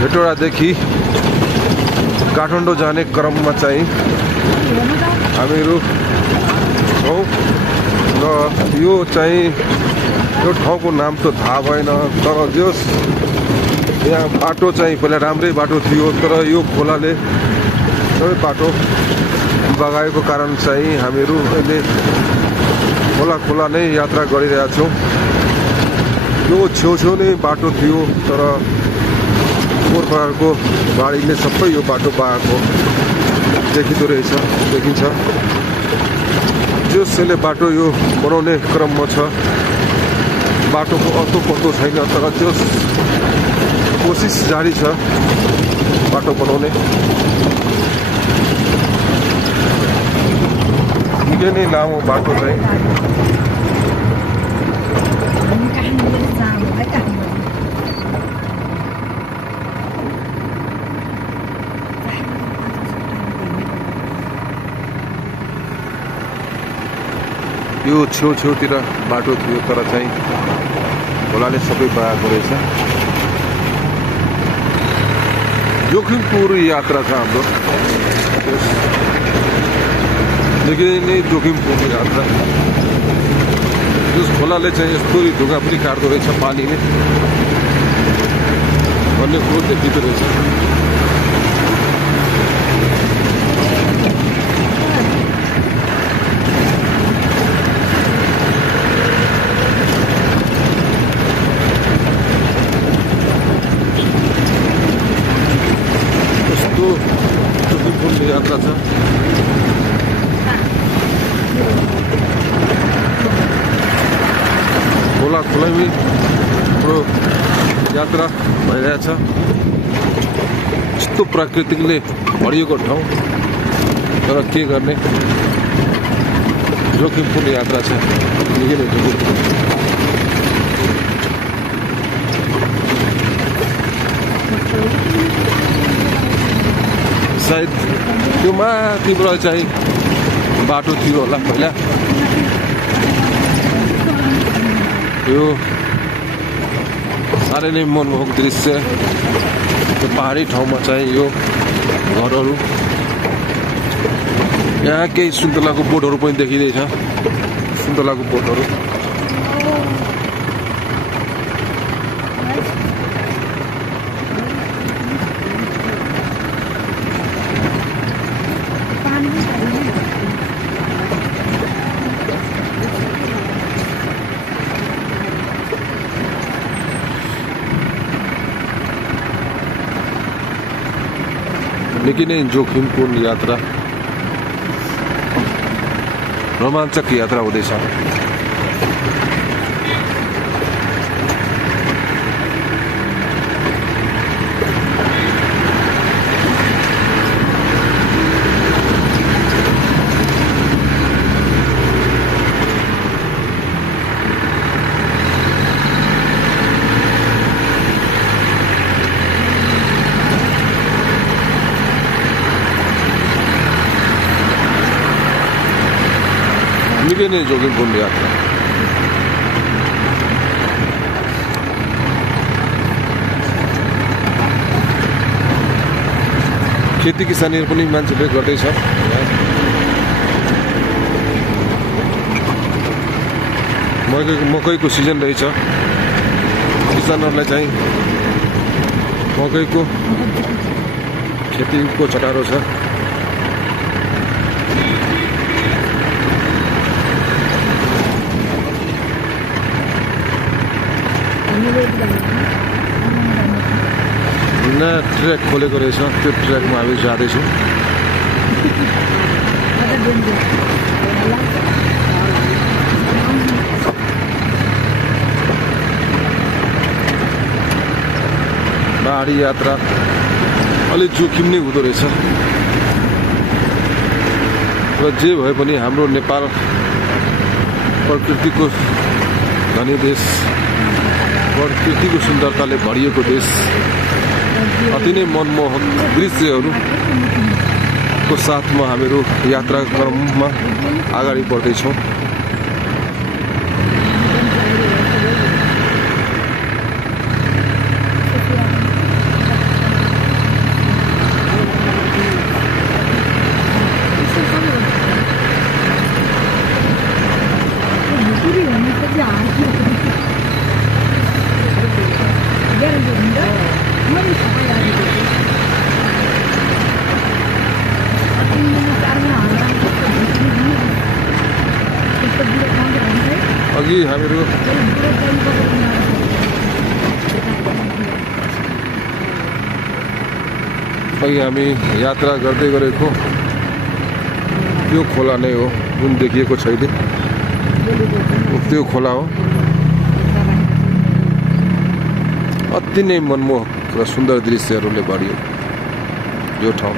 हेटौडादेखि काठमाडौँ जाने क्रममा चाहिँ हामीहरू छौँ र यो चाहिँ यो ठाउँको नाम त थाहा भएन, तर जस यहाँ बाटो चाहिँ पहिला राम्रै बाटो थियो, तर यो खोलाले सबै बाटो बगाएको कारण चाहिँ हामीहरू अहिले खोला नै यात्रा गरिरहेका छौँ। यो छेउछेउ नै बाटो थियो, तर पोहोरको बाढीले सबै यो बाटो बगाएको देखिन्छ। जसले बाटो यो बनाउने क्रममा छ, बाटोको अतो पत्तो छैन, तर त्यो कोसिस जारी छ बाटो बनाउने। निकै नै लामो बाटो चाहिँ यो छेउछेउतिर बाटो थियो, तर चाहिँ खोलाले सबै बगाएको रहेछ। जोखिमपूर्ण यात्रा छ हाम्रो, निकै नै जोखिमपूर्ण यात्रा। यस खोलाले चाहिँ यस्तो ढुङ्गा पनि काट्दो रहेछ पानीले भन्ने कुरो देखिँदो रहेछ। यात्रा छ। खोलामै हाम्रो यात्रा भइरहेछ। यस्तो प्राकृतिकले भरिएको ठाउँ, तर के गर्ने, जोखिमपूर्ण यात्रा छ। निकै नै जोखिमपूर्ण। सायद त्यो माथिबाट चाहिँ बाटो थियो होला पहिला। यो साह्रै नै मनमोहक दृश्य। त्यो पहाडी ठाउँमा चाहिँ यो घरहरू, यहाँ केही सुन्तलाको बोटहरू पनि देखिँदैछ। सुन्तलाको बोटहरू निकै नै जोखिमपूर्ण यात्रा, रोमाञ्चक यात्रा हुँदैछ। निकै नै जोखिमपूर्ण यात्रा। खेती किसानीहरू पनि मान्छेले गर्दैछ। मकैको सिजन रहेछ। किसानहरूलाई चाहिँ मकैको खेतीको चटारो छ। नयाँ ट्र्याक खोलेको रहेछ, त्यो ट्र्याकमा हामी जाँदैछौँ। पहाडी यात्रा अलिक जोखिम नै हुँदो रहेछ, र जे भए पनि हाम्रो नेपाल प्रकृतिको धनी देश, प्रकृतिको सुन्दरताले भरिएको देश। अति नै मनमोहक दृश्यहरूको साथमा हामीहरू यात्रा क्रममा अगाडि बढ्दैछौँ। हामीहरू अघि हामी यात्रा गर्दै गरेको त्यो खोला नै हो जुन देखिएको छैन त्यो खोला हो अति नै मनमोहक र सुन्दर दृश्यहरूले भरियो यो ठाउँ